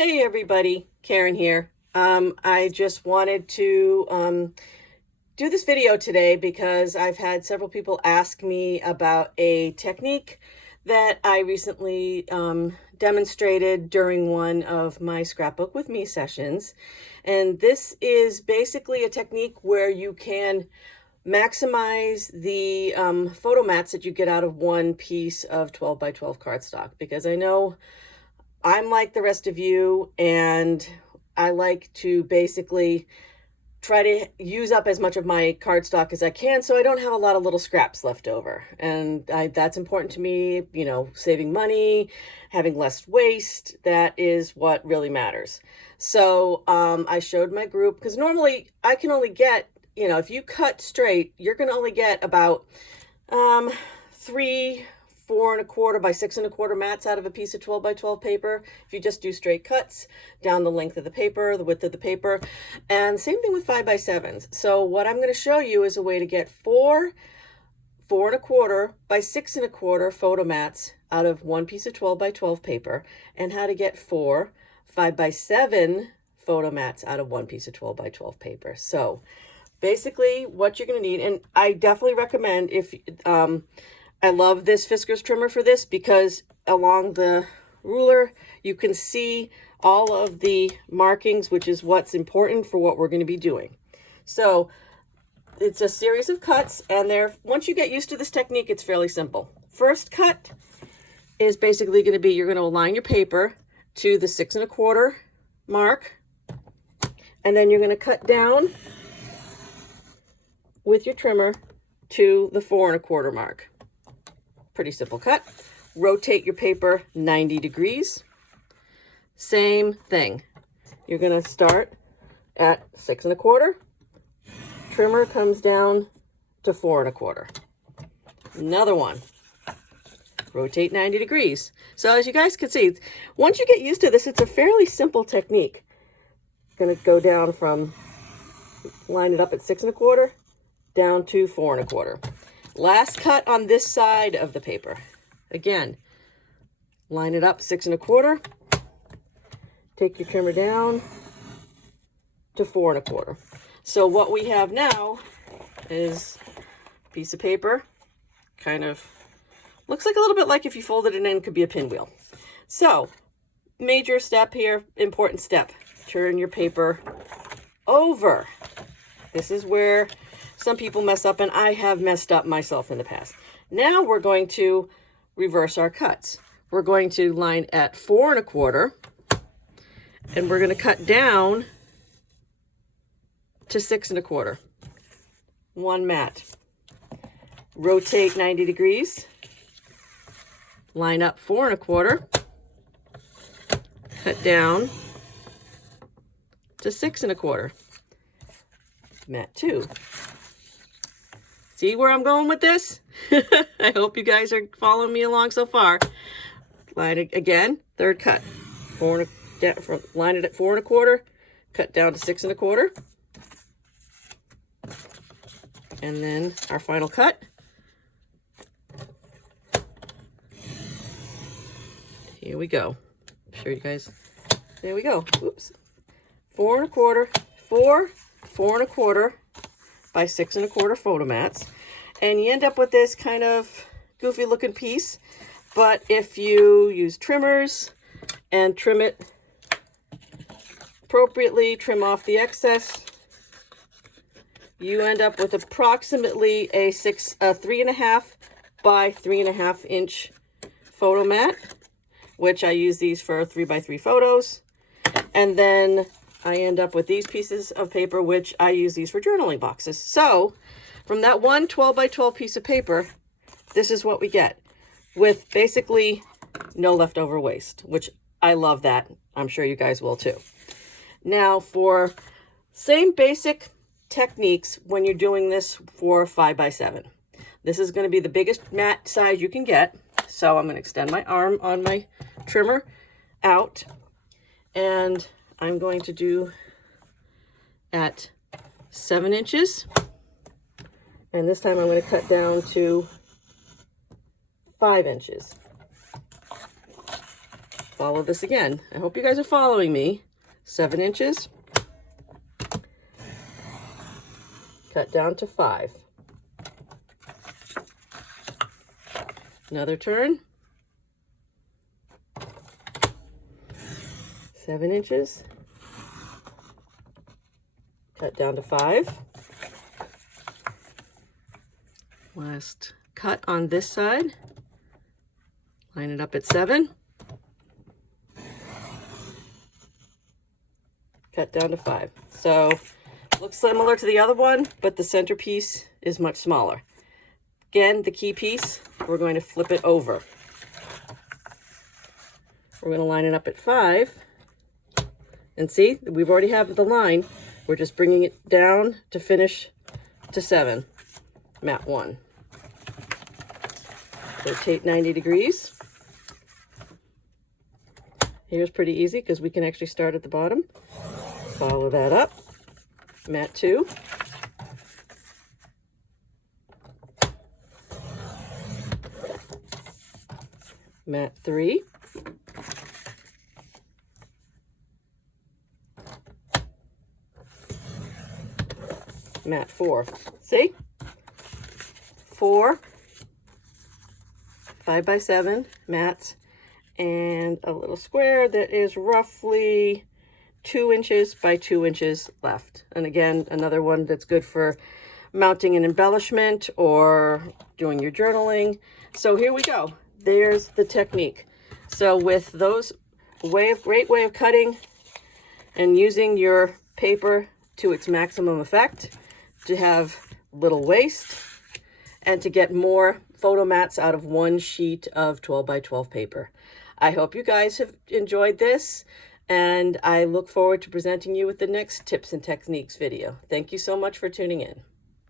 Hey everybody, Karen here. I just wanted to do this video today because I've had several people ask me about a technique that I recently demonstrated during one of my scrapbook with me sessions. And this is basically a technique where you can maximize the photo mats that you get out of one piece of 12 by 12 cardstock, because I know I'm like the rest of you, and I like to basically try to use up as much of my cardstock as I can so I don't have a lot of little scraps left over. And that's important to me, you know, saving money, having less waste. That is what really matters. So I showed my group, because normally I can only get, you know, if you cut straight, you're going to only get about 4 1/4 by 6 1/4 mats out of a piece of 12 by 12 paper. If you just do straight cuts down the length of the paper, the width of the paper, and same thing with 5 by 7s. So what I'm going to show you is a way to get 4 1/4 by 6 1/4 photo mats out of one piece of 12 by 12 paper, and how to get 4 5 by 7 photo mats out of one piece of 12 by 12 paper. So basically what you're going to need, and I definitely recommend, if I love this Fiskars trimmer for this, because along the ruler you can see all of the markings, which is what's important for what we're going to be doing. So it's a series of cuts, and once you get used to this technique, it's fairly simple. First cut is basically going to be, you're going to align your paper to the 6 1/4 mark, and then you're going to cut down with your trimmer to the 4 1/4 mark. Pretty simple cut. Rotate your paper 90 degrees. Same thing. You're going to start at 6 1/4. Trimmer comes down to 4 1/4. Another one. Rotate 90 degrees. So as you guys can see, once you get used to this, it's a fairly simple technique. Going to go down from, line it up at 6 1/4, down to 4 1/4. Last cut on this side of the paper. Again, line it up 6 1/4. Take your trimmer down to 4 1/4. So what we have now is a piece of paper. Kind of looks like a little bit like, if you folded it in, it could be a pinwheel. So major step here, important step. Turn your paper over. This is where some people mess up, and I have messed up myself in the past. Now we're going to reverse our cuts. We're going to line at 4 1/4, and we're going to cut down to 6 1/4. One mat. Rotate 90 degrees. Line up 4 1/4. Cut down to 6 1/4. Mat 2. See where I'm going with this? I hope you guys are following me along so far. Line it again, third cut. Line it at 4 1/4, cut down to 6 1/4. And then our final cut. Here we go. Show you guys. There we go. Oops. 4 1/4, 4 1/4 by 6 1/4 photo mats, and you end up with this kind of goofy looking piece. But if you use trimmers and trim it appropriately, trim off the excess, you end up with approximately a 3.5 by 3.5 inch photo mat, which I use these for 3 by 3 photos. And then I end up with these pieces of paper, which I use these for journaling boxes. So from that one 12 by 12 piece of paper, this is what we get, with basically no leftover waste, which I love that. I'm sure you guys will too. Now for same basic techniques when you're doing this for 5 by 7. This is going to be the biggest mat size you can get. So I'm going to extend my arm on my trimmer out, and I'm going to do at 7 inches. And this time I'm going to cut down to 5 inches. follow this again. I hope you guys are following me. 7 inches. Cut down to 5. Another turn. 7 inches. Cut down to 5. Last cut on this side. Line it up at 7. Cut down to 5. So looks similar to the other one, but the centerpiece is much smaller. Again, the key piece, we're going to flip it over. We're going to line it up at 5. And see, we've already have the line. We're just bringing it down to finish to 7. Mat 1. Rotate 90 degrees. Here's pretty easy because we can actually start at the bottom. Follow that up. Mat 2. Mat 3. Mat 4. See? 4 5x7 mats and a little square that is roughly 2 inches by 2 inches left. And again, another one that's good for mounting an embellishment or doing your journaling. So here we go. There's the technique. So with those great way of cutting and using your paper to its maximum effect to have little waste and to get more photo mats out of one sheet of 12 by 12 paper. I hope you guys have enjoyed this, and I look forward to presenting you with the next tips and techniques video. Thank you so much for tuning in.